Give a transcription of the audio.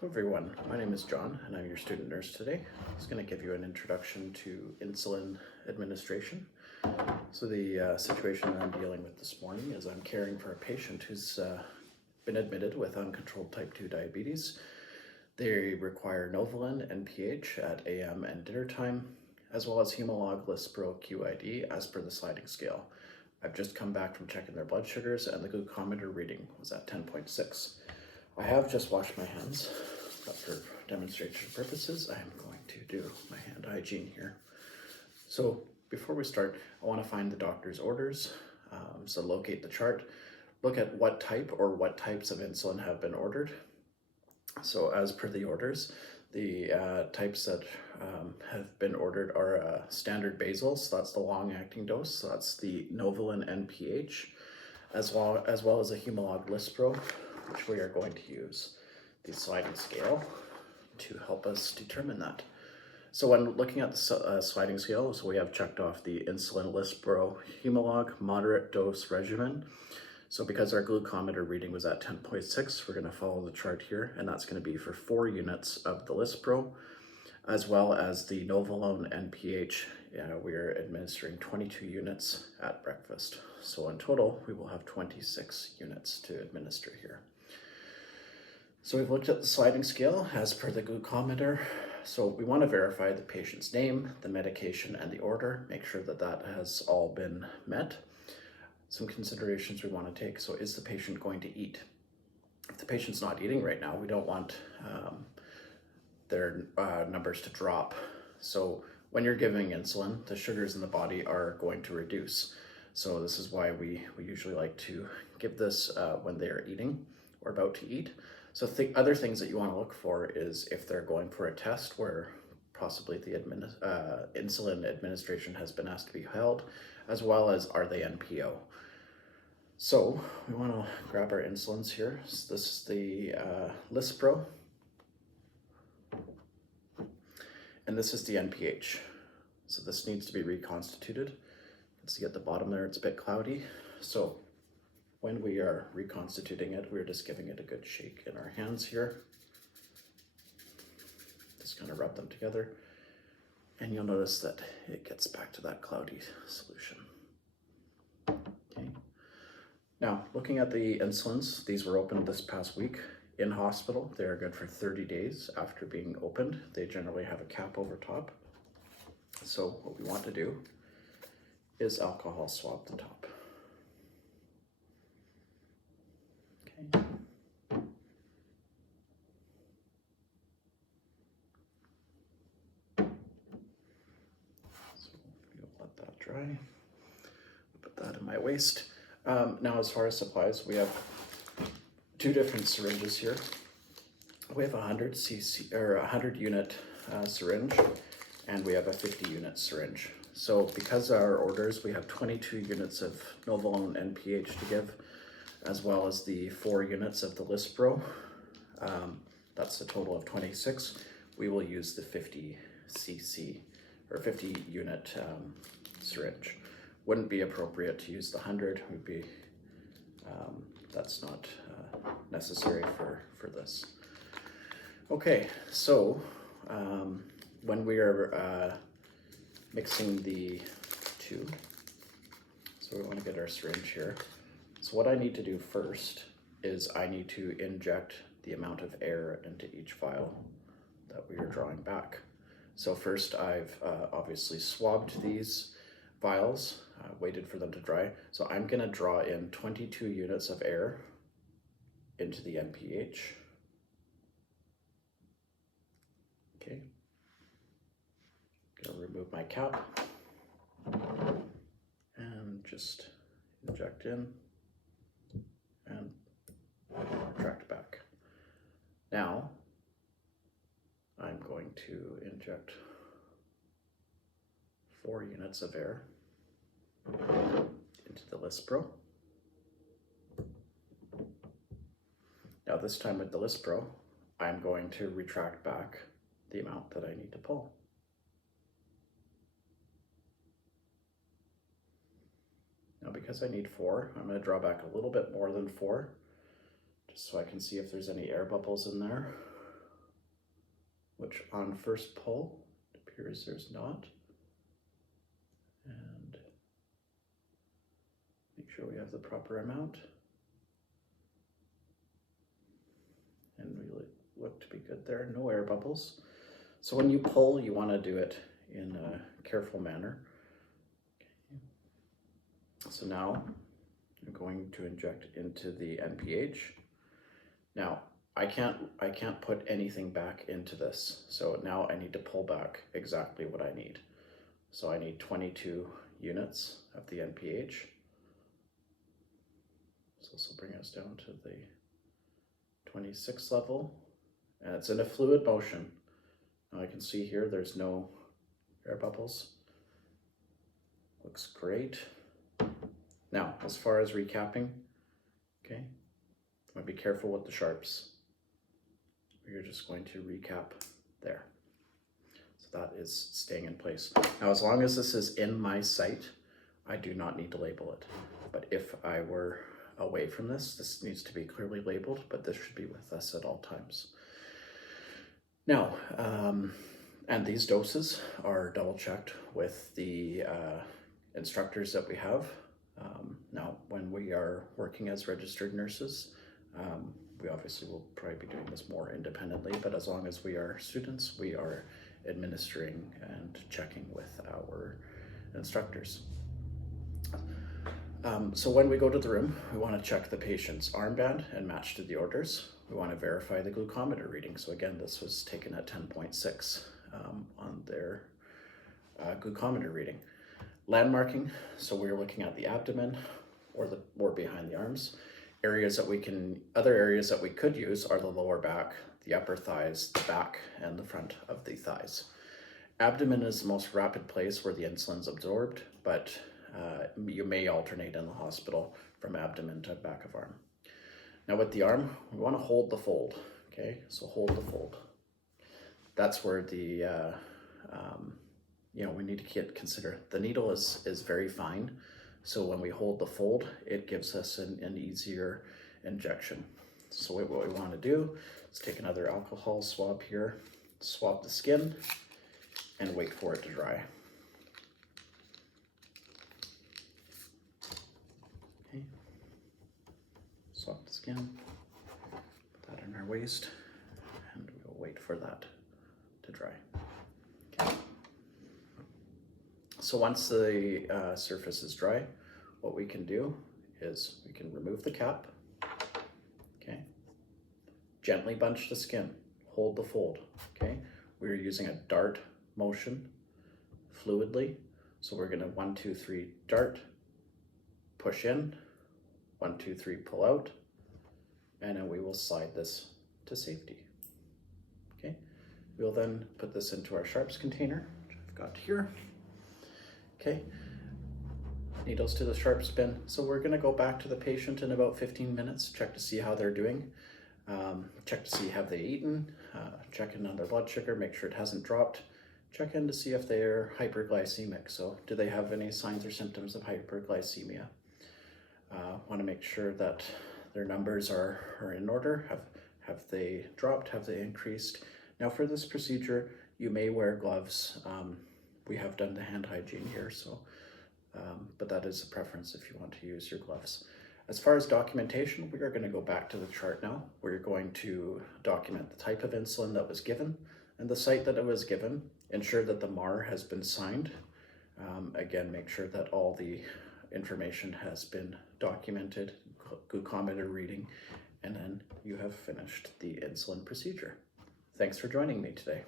Hello everyone, my name is John and I'm your student nurse today. I was going to give you an introduction to insulin administration. So the situation that I'm dealing with this morning is I'm caring for a patient who's been admitted with uncontrolled type 2 diabetes. They require Novolin NPH at AM and dinner time, as well as Humalog Lispro QID as per the sliding scale. I've just come back from checking their blood sugars and the glucometer reading was at 10.6. I have just washed my hands, but for demonstration purposes, I am going to do my hand hygiene here. So before we start, I want to find the doctor's orders. So locate the chart, look at what type or what types of insulin have been ordered. So as per the orders, the types that have been ordered are standard basal, so that's the long-acting dose, so that's the Novolin NPH, as well as a Humalog Lispro, which we are going to use the sliding scale to help us determine that. So when looking at the sliding scale, so we have checked off the insulin Lispro Humalog moderate dose regimen. So because our glucometer reading was at 10.6, we're going to follow the chart here, and that's going to be for 4 units of the Lispro, as well as the Novolin NPH. We are administering 22 units at breakfast. So in total, we will have 26 units to administer here. So we've looked at the sliding scale as per the glucometer. So we want to verify the patient's name, the medication, and the order. Make sure that that has all been met. Some considerations we want to take. So is the patient going to eat? If the patient's not eating right now, we don't want their numbers to drop. So when you're giving insulin, the sugars in the body are going to reduce. So this is why we usually like to give this when they are eating or about to eat. So other things that you want to look for is if they're going for a test where possibly the insulin administration has been asked to be held, as well as are they NPO. So we want to grab our insulins here. So this is the Lispro, and this is the NPH. So this needs to be reconstituted. You can see at the bottom there, it's a bit cloudy. So when we are reconstituting it, we're just giving it a good shake in our hands here. Just kind of rub them together. And you'll notice that it gets back to that cloudy solution. Okay. Now, looking at the insulins, these were opened this past week in hospital. They are good for 30 days after being opened. They generally have a cap over top. So what we want to do is alcohol swab the top. Okay. So we'll let that dry. Put that in my waste. Now, as far as supplies, we have 2 different syringes here. We have a 100 cc or 100 unit syringe, and we have a 50 unit syringe. So because our orders, we have 22 units of Novolin NPH to give, as well as the 4 units of the Lispro. That's a total of 26. We will use the 50 cc or 50 unit syringe. Wouldn't be appropriate to use the 100. Would be that's not necessary for this. Okay, so when we are mixing the 2, so we want to get our syringe here. So what I need to do first is I need to inject the amount of air into each vial that we are drawing back. So first I've obviously swabbed these vials, waited for them to dry. So I'm going to draw in 22 units of air into the NPH. Okay. Gonna remove my cap and just inject in and retract back. Now I'm going to inject 4 units of air into the Lispro. Now this time with the Lispro, I'm going to retract back the amount that I need to pull. Now because I need 4, I'm going to draw back a little bit more than 4, just so I can see if there's any air bubbles in there. which on first pull, it appears there's not. And make sure we have the proper amount. And we look to be good there, no air bubbles. So when you pull, you want to do it in a careful manner. Okay. So now I'm going to inject into the NPH. Now, I can't put anything back into this. So now I need to pull back exactly what I need. So I need 22 units of the NPH. So this will bring us down to the 26 level, and it's in a fluid motion. Now I can see here there's no air bubbles. Looks great. Now, as far as recapping, okay, I'm going to be careful with the sharps. We're just going to recap there. So that is staying in place. Now, as long as this is in my sight, I do not need to label it. But if I were away from this, this needs to be clearly labeled, but this should be with us at all times. Now, and these doses are double checked with the instructors that we have. Now, when we are working as registered nurses, we obviously will probably be doing this more independently, but as long as we are students, we are administering and checking with our instructors. So when we go to the room, we want to check the patient's armband and match to the orders. We want to verify the glucometer reading. So again, this was taken at 10.6 on their glucometer reading. Landmarking, so we're looking at the abdomen or behind the arms. Other areas that we could use are the lower back, the upper thighs, the back, and the front of the thighs. Abdomen is the most rapid place where the insulin's absorbed, but you may alternate in the hospital from abdomen to back of arm. Now with the arm, we want to hold the fold, okay? So hold the fold. That's where the, we need to consider, the needle is very fine. So when we hold the fold, it gives us an easier injection. So what we want to do is take another alcohol swab here, swab the skin, and wait for it to dry. Okay. Swab the skin, put that in our waist, and we'll wait for that to dry. Okay. So once the surface is dry, what we can do is we can remove the cap, okay? Gently bunch the skin, hold the fold, okay? We're using a dart motion fluidly. So we're gonna 1, 2, 3 dart, push in, 1, 2, 3 pull out, and then we will slide this to safety, okay? We'll then put this into our sharps container, which I've got here. Okay, needles to the sharps bin. So we're gonna go back to the patient in about 15 minutes, check to see how they're doing, check to see have they eaten, check in on their blood sugar, make sure it hasn't dropped, check in to see if they're hyperglycemic. So do they have any signs or symptoms of hyperglycemia? Want to make sure that their numbers are in order. Have they dropped? Have they increased? Now for this procedure, you may wear gloves. We have done the hand hygiene here, so, but that is a preference if you want to use your gloves. As far as documentation, we are going to go back to the chart now. We're going to document the type of insulin that was given and the site that it was given, ensure that the MAR has been signed. Again, make sure that all the information has been documented, glucometer reading, and then you have finished the insulin procedure. Thanks for joining me today.